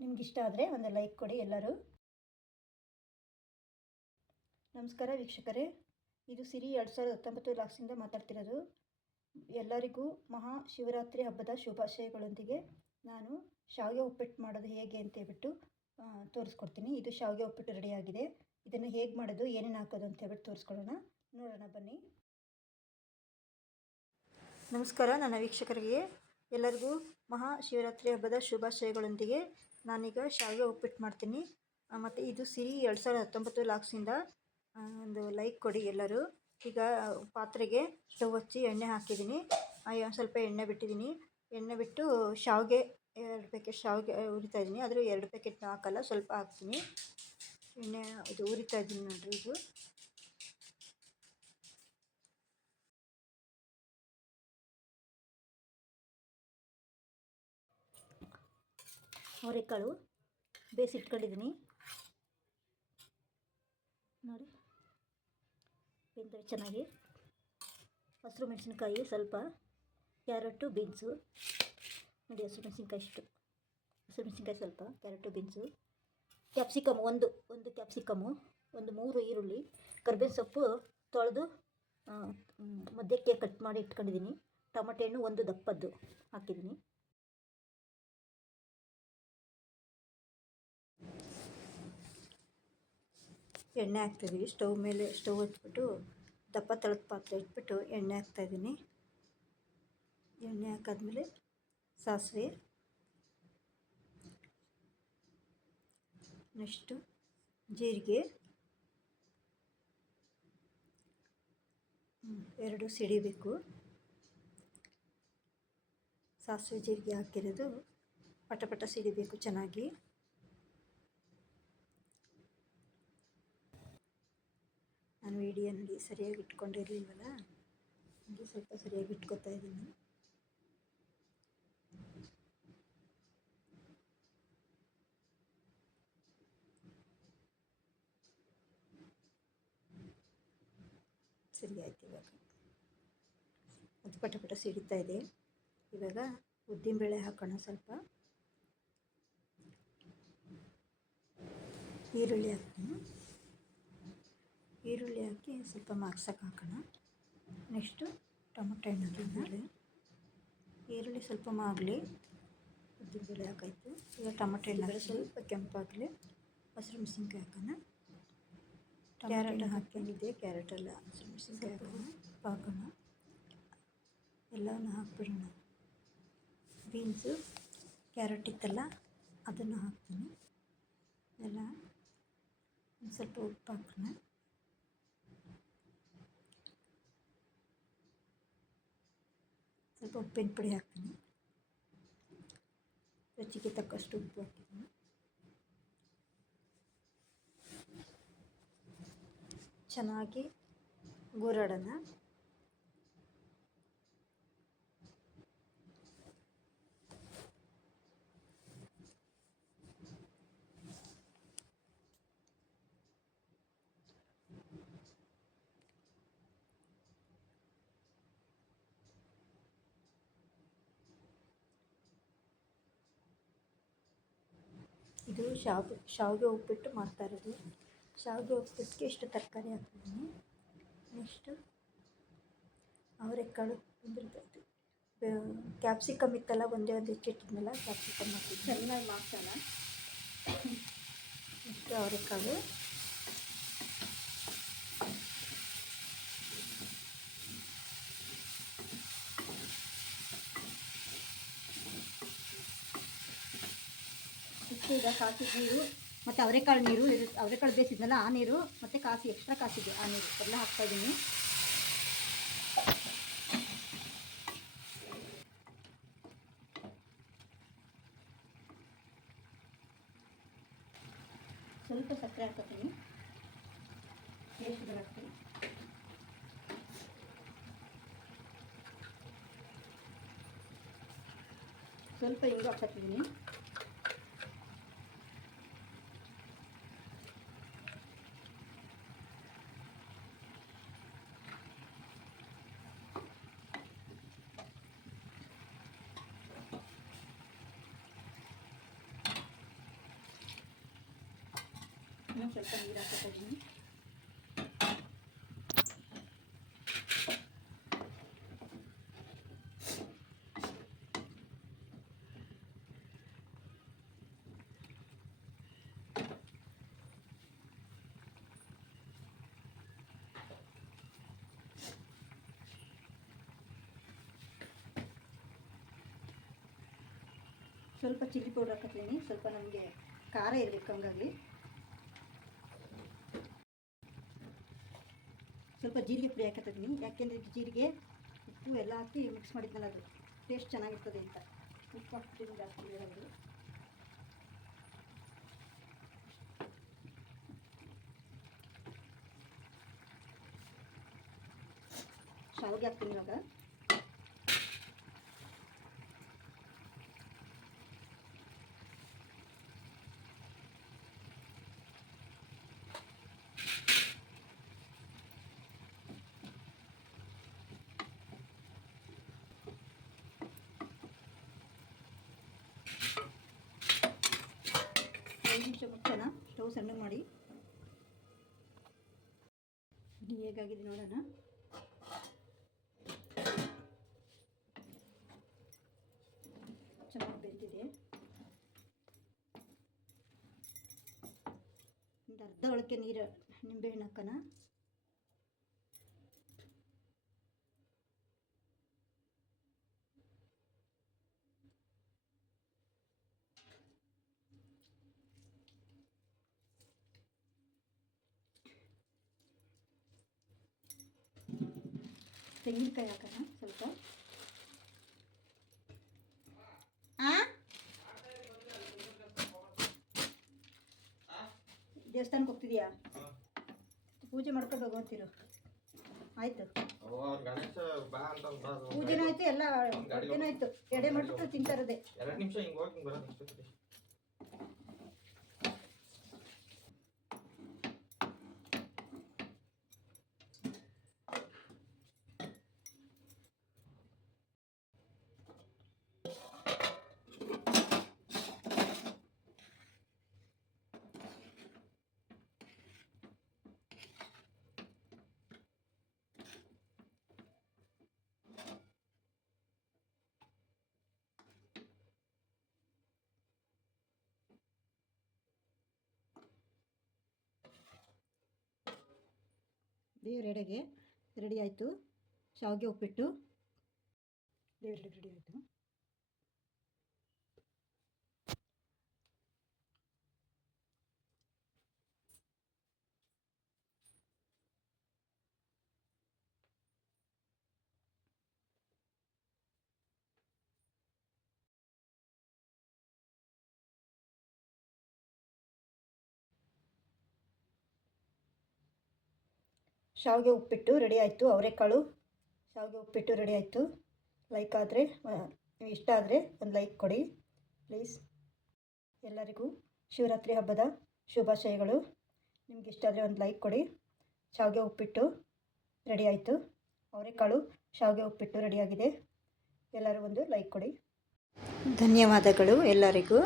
ನಿಮ್ಗೆ ಇಷ್ಟ ಆದರೆ ಒಂದು ಲೈಕ್ ಕೊಡಿ ಎಲ್ಲರೂ. ನಮಸ್ಕಾರ ವೀಕ್ಷಕರೇ, ಇದು ಸಿರಿ 2019 ಲಾಕ್ಸಿಂದ ಮಾತಾಡ್ತಿರೋದು. ಎಲ್ಲರಿಗೂ ಮಹಾಶಿವರಾತ್ರಿ ಹಬ್ಬದ ಶುಭಾಶಯಗಳೊಂದಿಗೆ ನಾನು ಶಾವಿಗೆ ಉಪ್ಪಿಟ್ಟು ಮಾಡೋದು ಹೇಗೆ ಅಂತ ಹೇಳ್ಬಿಟ್ಟು ತೋರಿಸ್ಕೊಡ್ತೀನಿ. ಇದು ಶಾವಿಗೆ ಉಪ್ಪಿಟ್ಟು ರೆಡಿಯಾಗಿದೆ. ಇದನ್ನು ಹೇಗೆ ಮಾಡೋದು, ಏನೇನು ಹಾಕೋದು ಅಂತ ಹೇಳ್ಬಿಟ್ಟು ತೋರಿಸ್ಕೊಳ್ಳೋಣ, ನೋಡೋಣ ಬನ್ನಿ. ನಮಸ್ಕಾರ ನನ್ನ ವೀಕ್ಷಕರಿಗೆ ಎಲ್ಲರಿಗೂ ಮಹಾಶಿವರಾತ್ರಿ ಹಬ್ಬದ ಶುಭಾಶಯಗಳೊಂದಿಗೆ ನಾನೀಗ ಶಾವಿಗೆ ಉಪ್ಪಿಟ್ಟು ಮಾಡ್ತೀನಿ. ಮತ್ತು ಇದು ಸಿರಿ 2019 ಲಾಕ್ಸಿಂದ ಒಂದು ಲೈಕ್ ಕೊಡಿ ಎಲ್ಲರೂ. ಈಗ ಪಾತ್ರೆಗೆ ಸ್ಟವ್ ಹಚ್ಚಿ ಎಣ್ಣೆ ಹಾಕಿದ್ದೀನಿ. ಸ್ವಲ್ಪ ಎಣ್ಣೆ ಬಿಟ್ಟಿದ್ದೀನಿ. ಎಣ್ಣೆ ಬಿಟ್ಟು ಶಾವಿಗೆ 2 ಪ್ಯಾಕೆಟ್ ಶಾವಿಗೆ ಉರಿತಾ ಇದ್ದೀನಿ. ಆದರೆ 2 ಪ್ಯಾಕೆಟ್ ಹಾಕಲ್ಲ, ಸ್ವಲ್ಪ ಹಾಕ್ತೀನಿ. ಎಣ್ಣೆ ಇದು ಉರಿತಾ ಇದ್ದೀನಿ ನೋಡಿರಿ. ಇದು ಅವರೆಕಾಳು ಬೇಯಿಸಿಟ್ಕೊಂಡಿದ್ದೀನಿ ನೋಡಿ, ಬೆಂದರೆ ಚೆನ್ನಾಗಿ. ಹಸಿರು ಮೆಣಸಿನ್ಕಾಯಿ ಸ್ವಲ್ಪ, ಕ್ಯಾರೆಟು ಬೀನ್ಸು ನೋಡಿ, ಹಸಿರು ಮೆಣಸಿನ್ಕಾಯಿ ಇಷ್ಟು, ಹಸಿರು ಮೆಣಸಿನ್ಕಾಯಿ ಸ್ವಲ್ಪ, ಕ್ಯಾರೆಟು ಬೀನ್ಸು, ಕ್ಯಾಪ್ಸಿಕಮ್ ಒಂದು ಕ್ಯಾಪ್ಸಿಕಮ್ಮು, ಒಂದು 3 ಈರುಳ್ಳಿ, ಕರ್ಬೇವಿನ ಸೊಪ್ಪು ತೊಳೆದು ಮಧ್ಯಕ್ಕೆ ಕಟ್ ಮಾಡಿ ಇಟ್ಕೊಂಡಿದ್ದೀನಿ. ಟೊಮಟೆ ಹಣ್ಣು 1 ದಪ್ಪದ್ದು ಹಾಕಿದ್ದೀನಿ. ಎಣ್ಣೆ ಹಾಕ್ತಾಯಿದ್ದೀವಿ. ಸ್ಟವ್ ಹಚ್ಬಿಟ್ಟು ದಪ್ಪ ತಳದ ಪಾತ್ರೆ ಇಟ್ಬಿಟ್ಟು ಎಣ್ಣೆ ಹಾಕ್ತಾಯಿದ್ದೀನಿ. ಎಣ್ಣೆ ಹಾಕಾದ್ಮೇಲೆ ಸಾಸಿವೆ, ನೆಕ್ಸ್ಟು ಜೀರಿಗೆ 2 ಸಿಡಿಬೇಕು. ಸಾಸಿವೆ ಜೀರಿಗೆ ಹಾಕಿರೋದು ಪಟ ಸಿಡಿಬೇಕು ಚೆನ್ನಾಗಿ. ನಾನು ವಿಡಿಯೋನಲ್ಲಿ ಸರಿಯಾಗಿ ಇಟ್ಕೊಂಡಿರಲಿಲ್ವಲ್ಲ, ಹಾಗೆ ಸ್ವಲ್ಪ ಸರಿಯಾಗಿ ಇಟ್ಕೊತಾ ಇದ್ದೀನಿ. ಸರಿ ಆಯ್ತು. ಇವಾಗ ಅದು ಪಟ ಸಿಡಿತಾ ಇದೆ. ಇವಾಗ ಉದ್ದಿನಬೇಳೆ ಹಾಕೋಣ. ಸ್ವಲ್ಪ ಈರುಳ್ಳಿ ಹಾಕ್ತೀನಿ. ಈರುಳ್ಳಿ ಹಾಕಿ ಸ್ವಲ್ಪ ಮಾಗ್ಸಕ್ಕೆ ಹಾಕೋಣ. ನೆಕ್ಸ್ಟು ಟೊಮಟೊ ಹಣ್ಣು ಹಾಕಿದ್ಮೇಲೆ ಈರುಳ್ಳಿ ಸ್ವಲ್ಪ ಮಾಗಲಿ, ಉದ್ದಿನಬೇಳೆ ಹಾಕಾಯ್ತು. ಈಗ ಟೊಮಟೊ ಹಣ್ಣು ಸ್ವಲ್ಪ ಕೆಂಪಾಗಲಿ, ಹಸಿರು ಮೆಣಸಿನ್ಕಾಯಿ ಹಾಕೋಣ. ಕ್ಯಾರೆಟ್ ಹಾಕ್ಕೊಂಡಿದ್ದೆ, ಕ್ಯಾರೆಟೆಲ್ಲ ಹಸಿರು ಮೆಣಸಿನ್ಕಾಯಿ ಹಾಕೋಣ. ಎಲ್ಲವನ್ನು ಹಾಕ್ಬಿಡೋಣ. ಬೀನ್ಸು ಕ್ಯಾರೆಟ್ ಇತ್ತಲ್ಲ ಅದನ್ನು ಹಾಕ್ತೀನಿ. ಎಲ್ಲ ಒಂದು ಸ್ವಲ್ಪ ಉಪ್ಪು ಹಾಕೋಣ. ಸ್ವಲ್ಪ ಉಪ್ಪಿನ ಪುಡಿ ಹಾಕ್ತೀನಿ. ರುಚಿಗೆ ತಕ್ಕಷ್ಟು ಉಪ್ಪು ಹಾಕಿದ್ದೀನಿ. ಚೆನ್ನಾಗಿ ಗೂರಾಡೋಣ. ಇದು ಶಾವಿಗೆ ಉಪ್ಪಿಟ್ಟು ಮಾಡ್ತಾ ಇರೋದು. ಶಾವಿಗೆ ಉಪ್ಪಿಟ್ಟಿಗೆ ಇಷ್ಟು ತರಕಾರಿ ಹಾಕ್ತಿದ್ದೀನಿ. ನೆಕ್ಸ್ಟು ಅವರೆಕಾಳು ಬಂದಿರ್ತೈತೆ, ಕ್ಯಾಪ್ಸಿಕಮ್ ಇತ್ತಲ್ಲ ಒಂದೇ ಒಂದು ಹೆಚ್ಚಿಟ್ಟಿದ್ನಲ್ಲ, ಕ್ಯಾಪ್ಸಿಕಮ್ ಹಾಕಿದ್ದು ಚೆನ್ನಾಗಿ ಮಾಡ್ಸೋಣ. ಇಷ್ಟು ಅವರೆಕಾಳು, ಈಗ ಕಾಸಿದ ನೀರು ಮತ್ತು ಅವರೆಕಾಳು ನೀರು, ಅವರೆಕಾಳು ಬೇಯಿಸಿದ್ನಲ್ಲ ಆ ನೀರು ಮತ್ತು ಎಕ್ಸ್ಟ್ರಾ ಕಾಸಿದೆ ಆ ನೀರು ಎಲ್ಲ ಹಾಕ್ತಾಯಿದ್ದೀನಿ. ಸ್ವಲ್ಪ ಸಕ್ಕರೆ ಹಾಕ್ತೀನಿ, ಟೇಸ್ಟ್ ಬರುತ್ತೆ. ಸ್ವಲ್ಪ ಇಂಗು ಹಾಕ್ತಿದ್ದೀನಿ. ಸ್ವಲ್ಪ ನೀರು ಹಾಕೋತೀನಿ. ಸ್ವಲ್ಪ ಚಿಲ್ಲಿ ಪೌಡರ್ ಹಾಕತ್ತೀನಿ, ಸ್ವಲ್ಪ ನಮಗೆ ಖಾರ ಇರಬೇಕು, ಹಂಗಾಗಿ ಸ್ವಲ್ಪ ಜೀರಿಗೆ ಪುಡಿ ಹಾಕತ್ತೀನಿ. ಯಾಕೆಂದರೆ ಜೀರಿಗೆ ಉಪ್ಪು ಎಲ್ಲ ಹಾಕಿ ಮಿಕ್ಸ್ ಮಾಡಿದ್ನಲ್ಲ, ಅದು ಟೇಸ್ಟ್ ಚೆನ್ನಾಗಿರ್ತದೆ ಅಂತ ಉಪ್ಪು ಹಾಕ್ತೀನಿ ಜಾಸ್ತಿ ಇರೋದು. ಶಾವಿಗೆ ಹಾಕ್ತೀನಿ ಇವಾಗ. ನಿಮಿಷ ಮುಚ್ಚೋಣ, ಸ್ಟವ್ ಸಣ್ಣಗೆ ಮಾಡಿ. ಹೇಗಾಗಿದೆ ನೋಡೋಣ. ಚೆನ್ನಾಗಿ ಬೆಂದಿದೆ. ಒಂದು ಅರ್ಧ ಒಳಕ್ಕೆ ನೀರು ನಿಂಬೆಹಣ್ಣು ಹಾಕೋಣ. ತೆಂಗಿನಕಾಯಿ ಹಾಕೋಣ ಸ್ವಲ್ಪ. ದೇವಸ್ಥಾನಕ್ಕೆ ಹೋಗ್ತಿದ್ಯಾ? ಪೂಜೆ ಮಾಡ್ಕೊಂಡು ಹೋಗೋಂತಿರು. ಆಯ್ತು, ಪೂಜೆನೂ ಆಯ್ತು, ಎಲ್ಲ ಅಡುಗೆನೂ ಆಯ್ತು. ಎಡೆ ಮಾಡಿಬಿಟ್ಟು ತಿಂತಾ ಇರೋದೆ. 2 ನಿಮಿಷ ಹಿಂಗೆ ಹೋಗಿ ಬರೋದು. ದೇವ್ರ ಎಡೆಗೆ ರೆಡಿ ಆಯಿತು. ಶಾವಿಗೆ ಉಪ್ಪಿಟ್ಟು ದೇವ್ರ ರೆಡಿ ಆಯಿತು. ಶಾವಿಗೆ ಉಪ್ಪಿಟ್ಟು ರೆಡಿ ಆಯಿತು. ಅವರೆಕಾಳು ಶಾವಿಗೆ ಉಪ್ಪಿಟ್ಟು ರೆಡಿ ಆಯಿತು. ಲೈಕ್ ಆದರೆ, ಇಷ್ಟ ಆದರೆ ಒಂದು ಲೈಕ್ ಕೊಡಿ ಪ್ಲೀಸ್. ಎಲ್ಲರಿಗೂ ಶಿವರಾತ್ರಿ ಹಬ್ಬದ ಶುಭಾಶಯಗಳು. ನಿಮ್ಗೆ ಇಷ್ಟ ಆದರೆ ಒಂದು ಲೈಕ್ ಕೊಡಿ. ಶಾವಿಗೆ ಉಪ್ಪಿಟ್ಟು ರೆಡಿ ಆಯಿತು. ಅವರೆಕಾಳು ಶಾವಿಗೆ ಉಪ್ಪಿಟ್ಟು ರೆಡಿಯಾಗಿದೆ. ಎಲ್ಲರೂ ಒಂದು ಲೈಕ್ ಕೊಡಿ. ಧನ್ಯವಾದಗಳು ಎಲ್ಲರಿಗೂ.